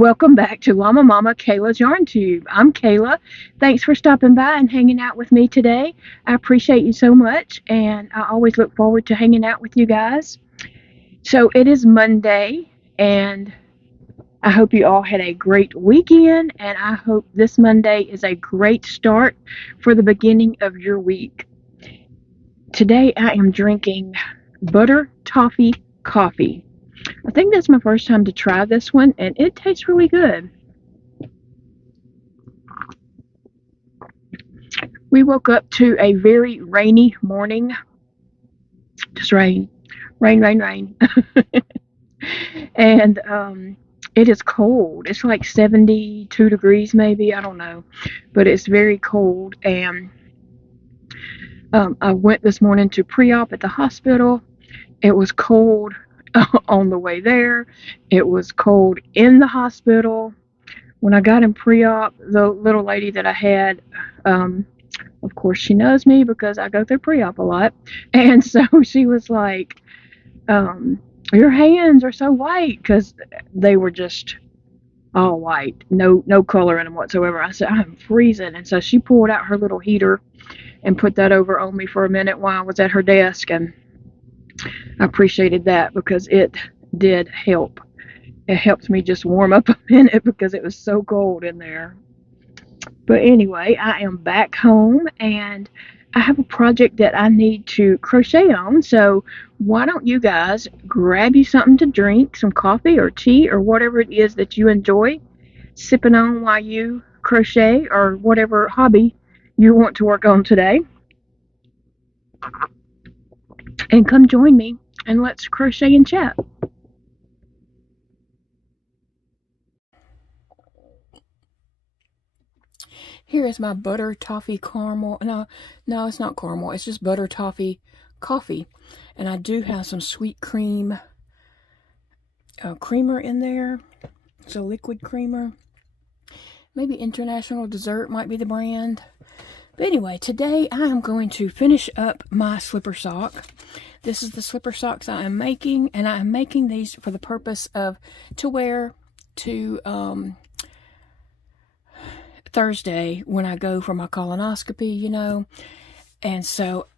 Welcome back to Llama Mama Kayla's Yarn Tube. I'm Kayla. Thanks for stopping by and hanging out with me today. I appreciate you so much, and I always look forward to hanging out with you guys. So it is Monday, and I hope you all had a great weekend, and I hope this Monday is a great start for the beginning of your week. Today I am drinking butter toffee coffee. I think that's my first time to try this one, and it tastes really good. We woke up to a very rainy morning. Just rain. Rain, rain, rain. And it is cold. It's like 72 degrees maybe. I don't know. But it's very cold. And I went this morning to pre-op at the hospital. It was cold on the way there. It was cold in the hospital. When I got in pre-op, the little lady that I had, of course, she knows me because I go through pre-op a lot. And so she was like, your hands are so white, because they were just all white, no color in them whatsoever. I said, I'm freezing. And so she pulled out her little heater and put that over on me for a minute while I was at her desk. And I appreciated that because it did help. It helped me just warm up a minute because it was so cold in there. But anyway, I am back home and I have a project that I need to crochet on. So why don't you guys grab you something to drink, some coffee or tea or whatever it is that you enjoy sipping on while you crochet or whatever hobby you want to work on today. And come join me and let's crochet and chat. Here is my butter toffee caramel. No, it's not caramel. It's just butter toffee coffee. And I do have some sweet cream creamer in there. It's a liquid creamer. Maybe International Dessert might be the brand. But anyway, today I am going to finish up my slipper sock. This is the slipper socks I am making. And I am making these for the purpose of to wear to Thursday when I go for my colonoscopy, you know. And so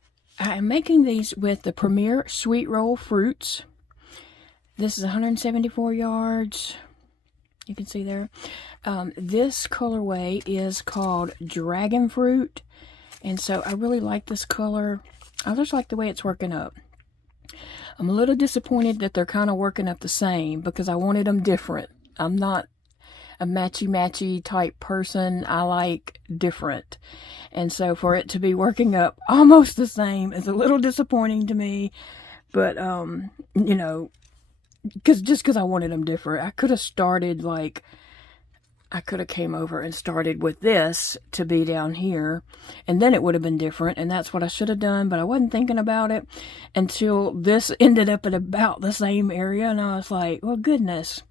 I am making these with the Premier Sweet Roll Fruits. This is 174 yards. You can see there. This colorway is called Dragon Fruit. And so I really like this color. I just like the way it's working up. I'm a little disappointed that they're kind of working up the same because I wanted them different. I'm not a matchy-matchy type person. I like different. And so for it to be working up almost the same is a little disappointing to me. But, you know, because I wanted them different. I could have started like, I could have came over and started with this to be down here. And then it would have been different. And that's what I should have done. But I wasn't thinking about it until this ended up at about the same area. And I was like, well, goodness.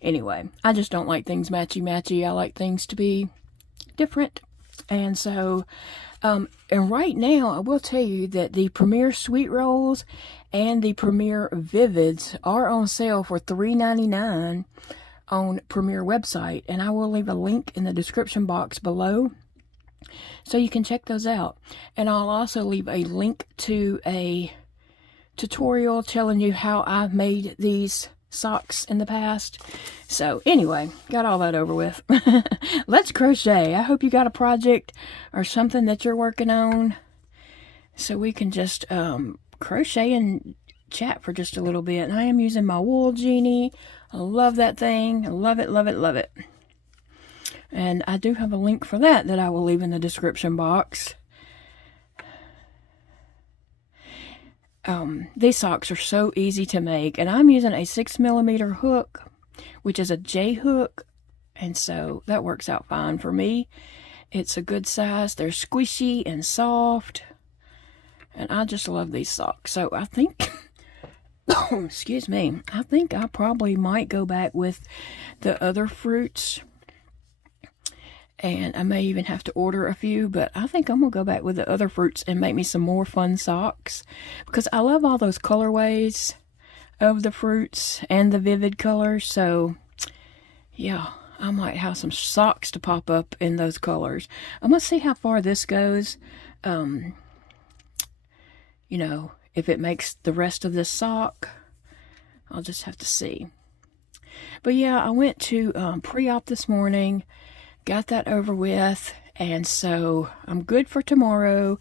Anyway, I just don't like things matchy-matchy. I like things to be different. And so, and right now, I will tell you that the Premier Sweet Rolls and the Premier Vivids are on sale for $3.99 on Premier website. And I will leave a link in the description box below so you can check those out. And I'll also leave a link to a tutorial telling you how I've made these socks in the past. So anyway, got all that over with. Let's crochet. I hope you got a project or something that you're working on so we can just crochet and chat for just a little bit. And I am using my Wool Jeanie. I love that thing. I love it, love it, love it. And I do have a link for that I will leave in the description box. These socks are so easy to make, and I'm using a 6mm hook, which is a J hook, and so that works out fine for me. It's a good size. They're squishy and soft, and I just love these socks. So I think, excuse me, I think I probably might go back with the other fruits. And I may even have to order a few, but I think I'm going to go back with the other fruits and make me some more fun socks. Because I love all those colorways of the fruits and the vivid colors. So, Yeah, I might have some socks to pop up in those colors. I'm going to see how far this goes. You know, if it makes the rest of this sock, I'll just have to see. But yeah, I went to pre-op this morning, got that over with, and so I'm good for tomorrow.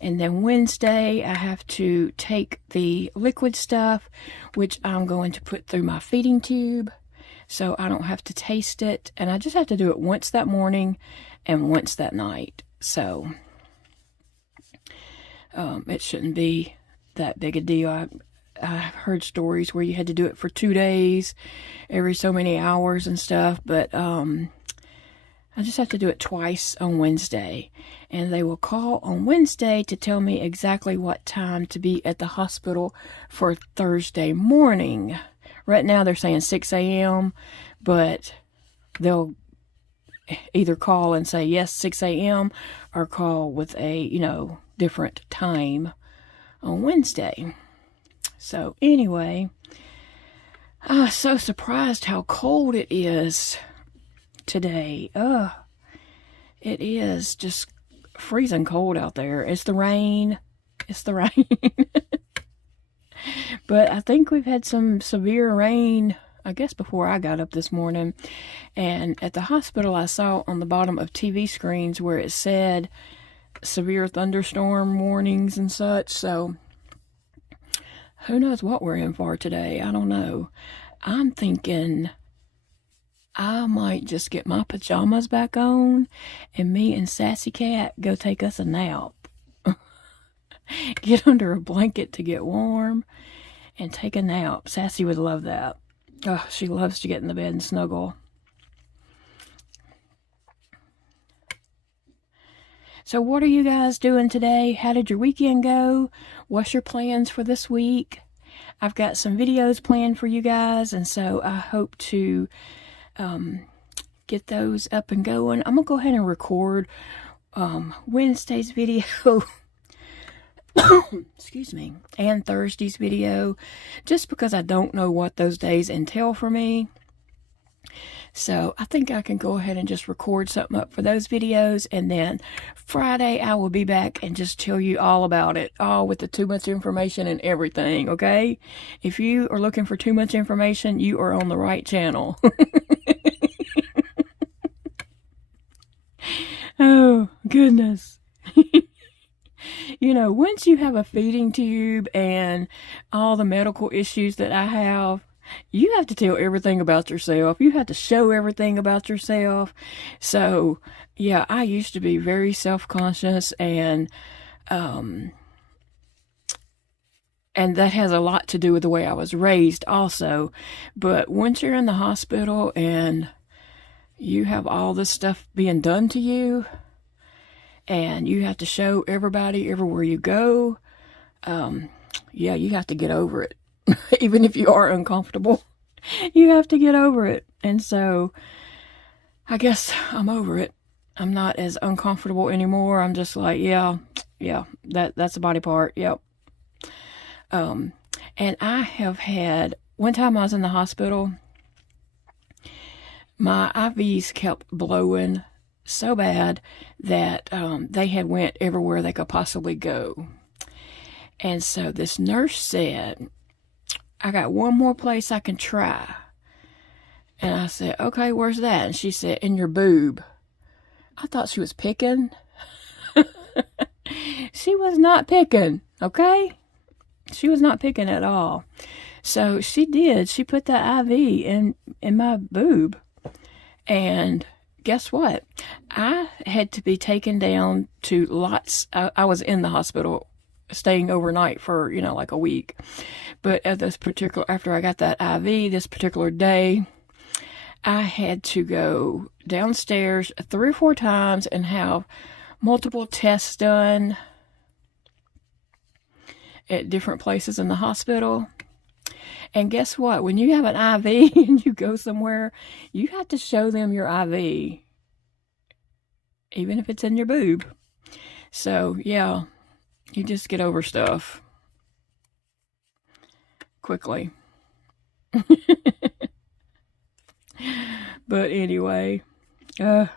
And then Wednesday, I have to take the liquid stuff, which I'm going to put through my feeding tube, so I don't have to taste it. And I just have to do it once that morning and once that night. So it shouldn't be that big a deal. I've heard stories where you had to do it for 2 days, every so many hours and stuff, but I just have to do it twice on Wednesday. And they will call on Wednesday to tell me exactly what time to be at the hospital for Thursday morning. Right now they're saying 6 a.m., but they'll either call and say, yes, 6 a.m., or call with a, you know, different time on Wednesday. So anyway, I was so surprised how cold it is today. It is just freezing cold out there. It's the rain. It's the rain. But I think we've had some severe rain, I guess, before I got up this morning. And at the hospital, I saw on the bottom of TV screens where it said severe thunderstorm warnings and such. So who knows what we're in for today? I don't know. I'm thinking I might just get my pajamas back on and me and Sassy Cat go take us a nap. Get under a blanket to get warm and take a nap. Sassy would love that. Oh, she loves to get in the bed and snuggle. So what are you guys doing today? How did your weekend go? What's your plans for this week? I've got some videos planned for you guys, and so I hope to get those up and going. I'm going to go ahead and record Wednesday's video. Excuse me, and Thursday's video, just because I don't know what those days entail for me. So I think I can go ahead and just record something up for those videos, and then Friday I will be back and just tell you all about it, all with the too much information and everything, okay? If you are looking for too much information, you are on the right channel. Oh, goodness. You know, once you have a feeding tube and all the medical issues that I have, you have to tell everything about yourself. You have to show everything about yourself. So, yeah, I used to be very self-conscious, and that has a lot to do with the way I was raised also. But once you're in the hospital and you have all this stuff being done to you, and you have to show everybody everywhere you go, yeah, you have to get over it. Even if you are uncomfortable, you have to get over it. And so I guess I'm over it. I'm not as uncomfortable anymore. I'm just like, yeah, that's a body part. Yep. And I have had, one time I was in the hospital, my IVs kept blowing so bad that they had went everywhere they could possibly go. And so this nurse said, I got one more place I can try. And I said, okay, where's that? And she said, in your boob. I thought she was picking. She was not picking, okay? She was not picking at all. So she did. She put that IV in my boob. And guess what? I had to be taken down to lots. I was in the hospital staying overnight for, you know, like a week. But at this particular, after I got that IV, this particular day, I had to go downstairs 3 or 4 times and have multiple tests done at different places in the hospital. And guess what? When you have an IV and you go somewhere, you have to show them your IV, even if it's in your boob. So, yeah, you just get over stuff quickly. But anyway, I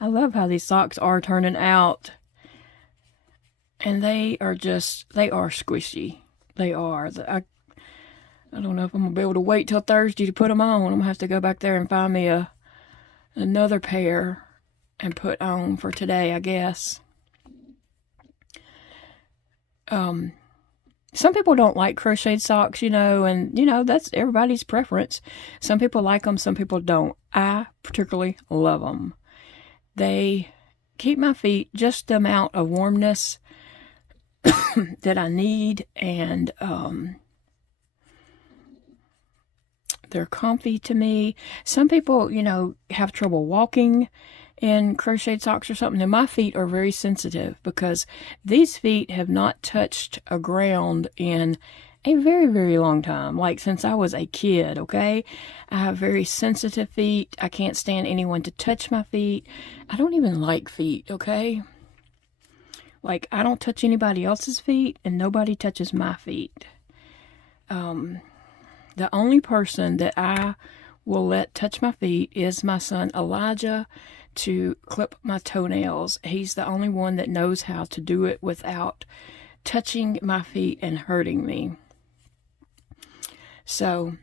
love how these socks are turning out. And they are squishy. They are. I don't know if I'm going to be able to wait till Thursday to put them on. I'm going to have to go back there and find me another pair and put on for today, I guess. Some people don't like crocheted socks, and, that's everybody's preference. Some people like them, some people don't. I particularly love them. They keep my feet just the amount of warmness that I need, and they're comfy to me. Some people, have trouble walking in crocheted socks or something, and my feet are very sensitive because these feet have not touched a ground in a very, very long time, like since I was a kid, okay? I have very sensitive feet. I can't stand anyone to touch my feet. I don't even like feet, okay? Like, I don't touch anybody else's feet, and nobody touches my feet. The only person that I will let touch my feet is my son Elijah, to clip my toenails. He's the only one that knows how to do it without touching my feet and hurting me. So,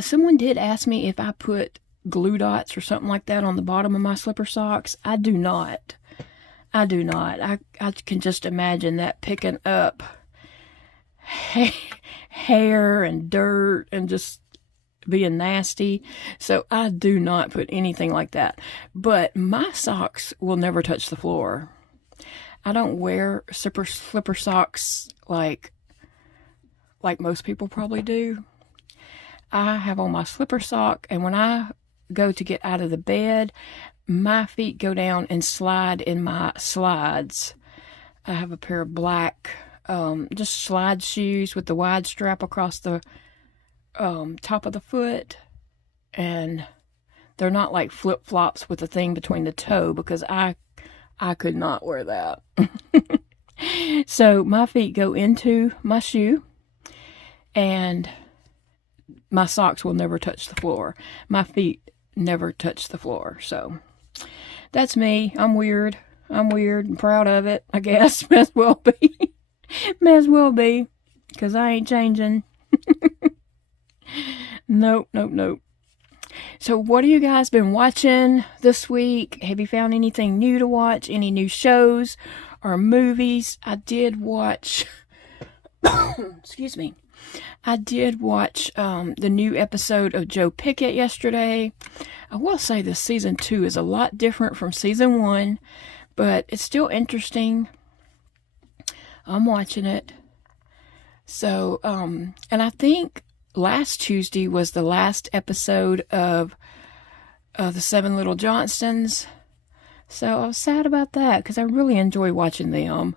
someone did ask me if I put glue dots or something like that on the bottom of my slipper socks. I do not. I can just imagine that picking up hair and dirt and just being nasty. So I do not put anything like that. But my socks will never touch the floor. I don't wear slipper socks like most people probably do. I have on my slipper sock, and when I go to get out of the bed, my feet go down and slide in my slides. I have a pair of black just slide shoes with the wide strap across the top of the foot, and they're not like flip-flops with a thing between the toe, because I could not wear that. So my feet go into my shoe, and my socks will never touch the floor. My feet never touch the floor. So that's me. I'm weird. I'm proud of it, I guess. May as well be. May as well be, because I ain't changing. Nope. So what have you guys been watching this week? Have you found anything new to watch? Any new shows or movies? I did watch... Excuse me. I did watch the new episode of Joe Pickett yesterday. I will say this season 2 is a lot different from season 1, but it's still interesting. I'm watching it. So, and I think last Tuesday was the last episode of the 7 Little Johnstons. So I was sad about that, because I really enjoy watching them.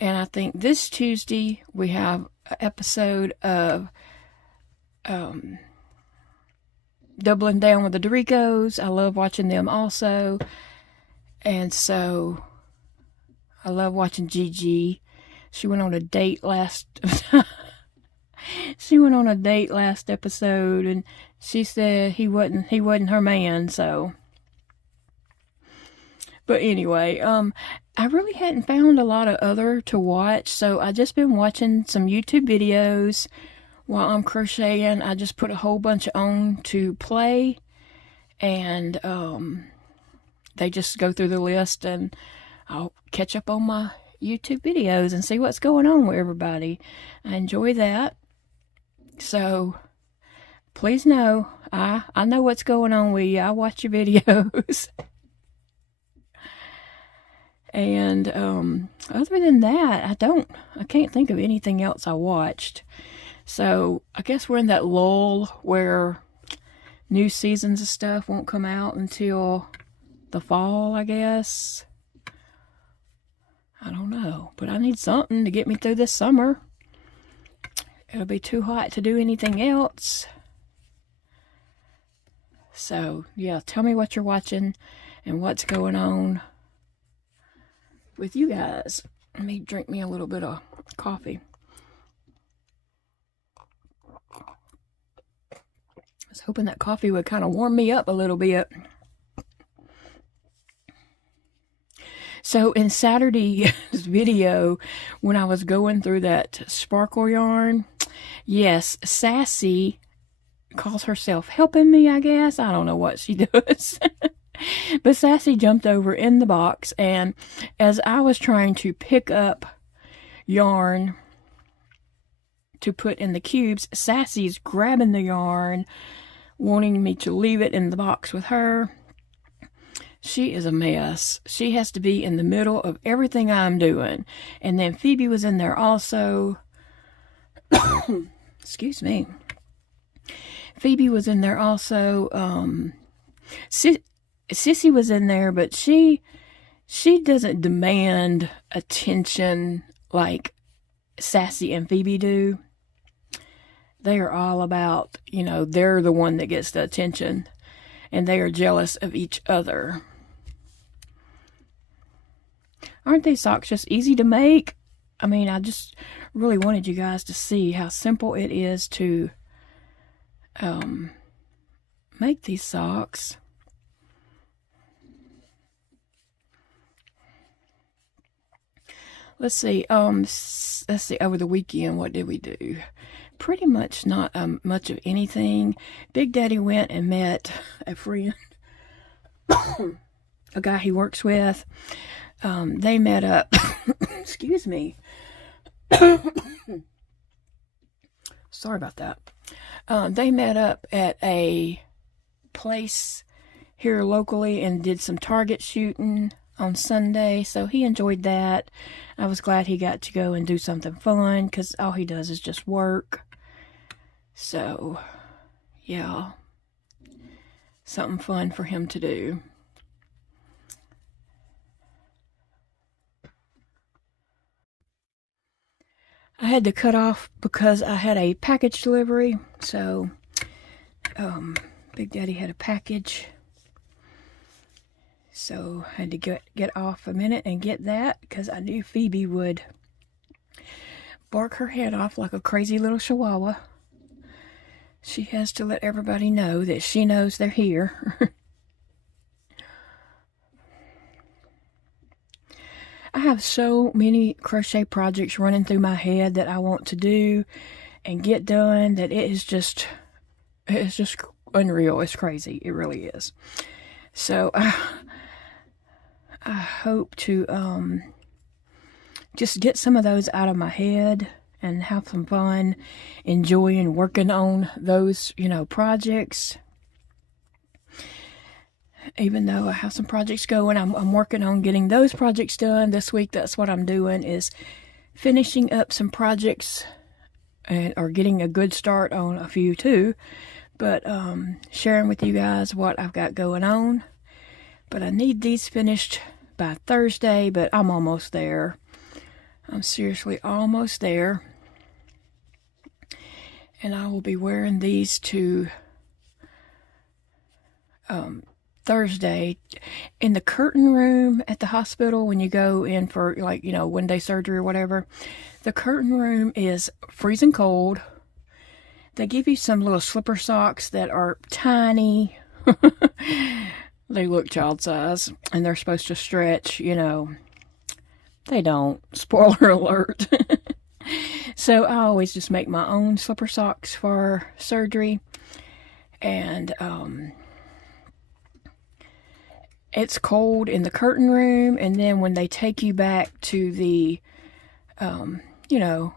And I think this Tuesday we have an episode of Doubling Down with the Doricos. I love watching them also. And so I love watching Gigi. She went on a date last episode, and she said he wasn't her man, so. But anyway, I really hadn't found a lot of other to watch, so I just been watching some YouTube videos while I'm crocheting. I just put a whole bunch on to play, and they just go through the list, and I'll catch up on my YouTube videos and see what's going on with everybody. I enjoy that. So please know I know what's going on with you. I watch your videos. And other than that, I can't think of anything else I watched. So I guess we're in that lull where new seasons of stuff won't come out until the fall, I guess. I don't know, but I need something to get me through this summer. It'll be too hot to do anything else. So, yeah, tell me what you're watching and what's going on with you guys. Let me drink me a little bit of coffee. was hoping that coffee would kind of warm me up a little bit. So in Saturday's video, when I was going through that sparkle yarn, yes, Sassy calls herself helping me, I guess. I don't know what she does. But Sassy jumped over in the box, and as I was trying to pick up yarn to put in the cubes, Sassy's grabbing the yarn, wanting me to leave it in the box with her. She is a mess. She has to be in the middle of everything I'm doing. And then Phoebe was in there also. Excuse me. Phoebe was in there also. Sissy was in there, but she doesn't demand attention like Sassy and Phoebe do. They are all about, you know, they're the one that gets the attention, and they are jealous of each other. Aren't these socks just easy to make? I mean, I just really wanted you guys to see how simple it is to make these socks. Let's see, over the weekend, what did we do? Pretty much not much of anything. Big Daddy went and met a friend, a guy he works with. They met up, excuse me. Sorry about that. They met up at a place here locally and did some target shooting on Sunday, so he enjoyed that. I was glad he got to go and do something fun, because all he does is just work. So, yeah, something fun for him to do. I had to cut off because I had a package delivery, so Big Daddy had a package. So I had to get off a minute and get that, because I knew Phoebe would bark her head off like a crazy little chihuahua. She has to let everybody know that she knows they're here. I have so many crochet projects running through my head that I want to do and get done that it's just unreal. It's crazy. It really is. So I hope to just get some of those out of my head and have some fun enjoying working on those, you know, projects. Even though I have some projects going, I'm working on getting those projects done this week. That's what I'm doing, is finishing up some projects or getting a good start on a few too. But sharing with you guys what I've got going on. But I need these finished by Thursday, but I'm almost there. I'm seriously almost there. And I will be wearing these to Thursday in the curtain room at the hospital. When you go in for, like, you know, one-day surgery or whatever, the curtain room is freezing cold. They give you some little slipper socks that are tiny. They look child size, and they're supposed to stretch, you know. They don't. Spoiler alert. So I always just make my own slipper socks for surgery. And it's cold in the curtain room, and then when they take you back to the, you know,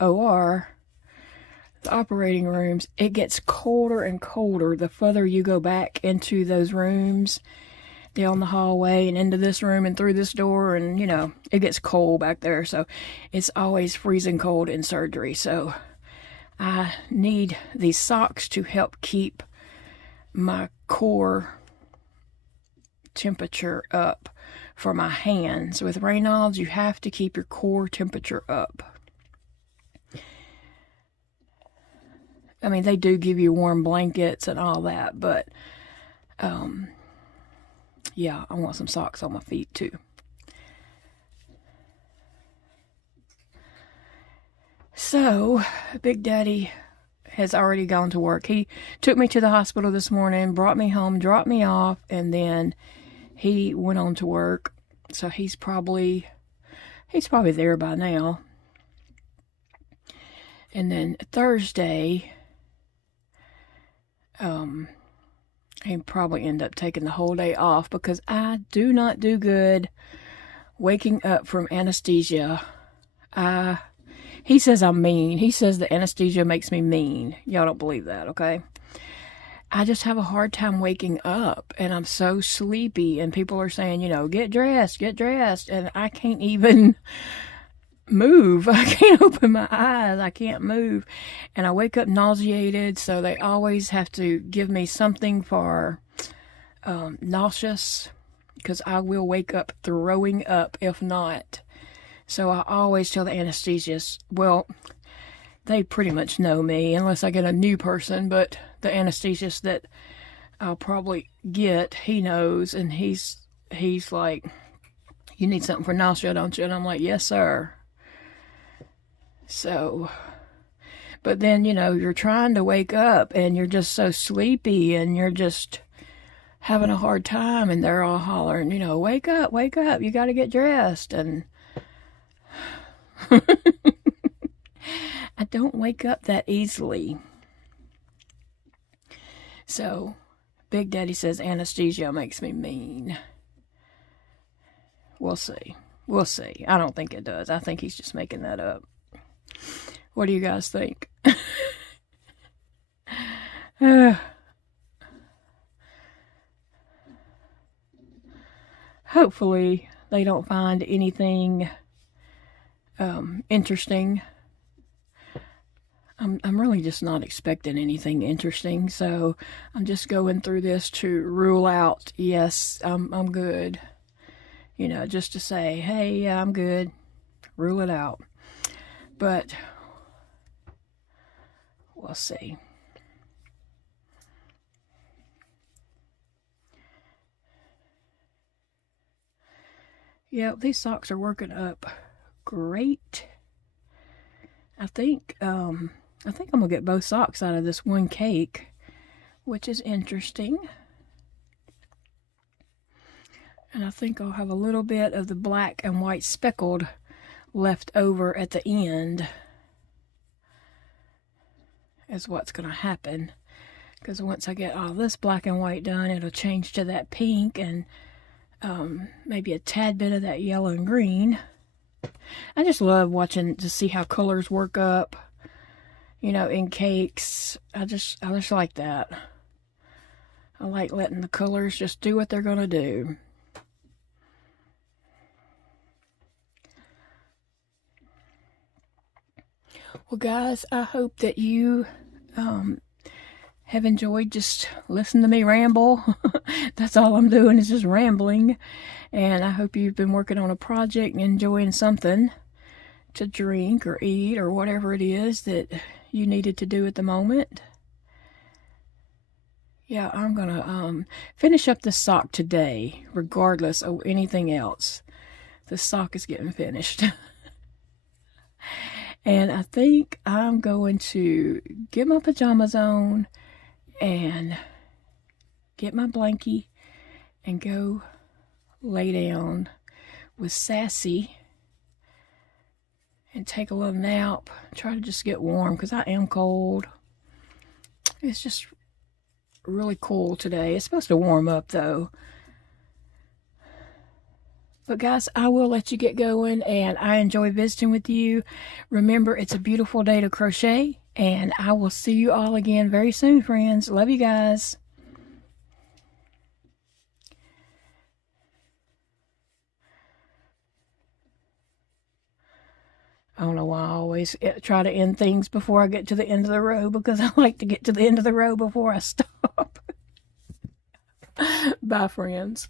OR, the operating rooms, it gets colder and colder the further you go back into those rooms, down the hallway and into this room and through this door, and, you know, it gets cold back there. So it's always freezing cold in surgery. So I need these socks to help keep my core temperature up for my hands. With Reynolds, you have to keep your core temperature up. I mean, they do give you warm blankets and all that, but yeah, I want some socks on my feet too. So Big Daddy has already gone to work. He took me to the hospital this morning, brought me home, dropped me off, and then he went on to work. So he's probably there by now. And then Thursday, he'd probably end up taking the whole day off because I do not do good waking up from anesthesia. He says I'm mean. He says the anesthesia makes me mean. Y'all don't believe that, okay? I just have a hard time waking up, and I'm so sleepy, and people are saying, you know, get dressed, and I can't even move. I can't open my eyes. I can't move, and I wake up nauseated, so they always have to give me something for nauseous, because I will wake up throwing up if not. So I always tell the anesthesiast, well, they pretty much know me unless I get a new person, but the anesthesiast that I'll probably get, he knows, and he's like, you need something for nausea, don't you? And I'm like, yes, sir. So, but then, you know, you're trying to wake up and you're just so sleepy and you're just having a hard time, and they're all hollering, you know, wake up, you got to get dressed. And I don't wake up that easily. So, Big Daddy says anesthesia makes me mean. We'll see. We'll see. I don't think it does. I think he's just making that up. What do you guys think? Hopefully, they don't find anything interesting. I'm really just not expecting anything interesting, so I'm just going through this to rule out, yes, I'm good. You know, just to say, hey, yeah, I'm good. Rule it out. But we'll see. Yeah, these socks are working up great. I think I'm gonna get both socks out of this one cake, which is interesting. And I think I'll have a little bit of the black and white speckled left over at the end is what's gonna happen. Because once I get all this black and white done, it'll change to that pink and maybe a tad bit of that yellow and green. I just love watching to see how colors work up, you know, in cakes. I just like that. I like letting the colors just do what they're gonna do. Well, guys, I hope that you have enjoyed just listening to me ramble. That's all I'm doing is just rambling. And I hope you've been working on a project and enjoying something to drink or eat or whatever it is that you needed to do at the moment. Yeah, I'm going to finish up this sock today, regardless of anything else. This sock is getting finished. And I think I'm going to get my pajamas on and get my blankie and go lay down with Sassy and take a little nap. Try to just get warm because I am cold. It's just really cool today. It's supposed to warm up though. But guys, I will let you get going, and I enjoy visiting with you. Remember, it's a beautiful day to crochet, and I will see you all again very soon, friends. Love you guys. I don't know why I always try to end things before I get to the end of the row, because I like to get to the end of the row before I stop. Bye, friends.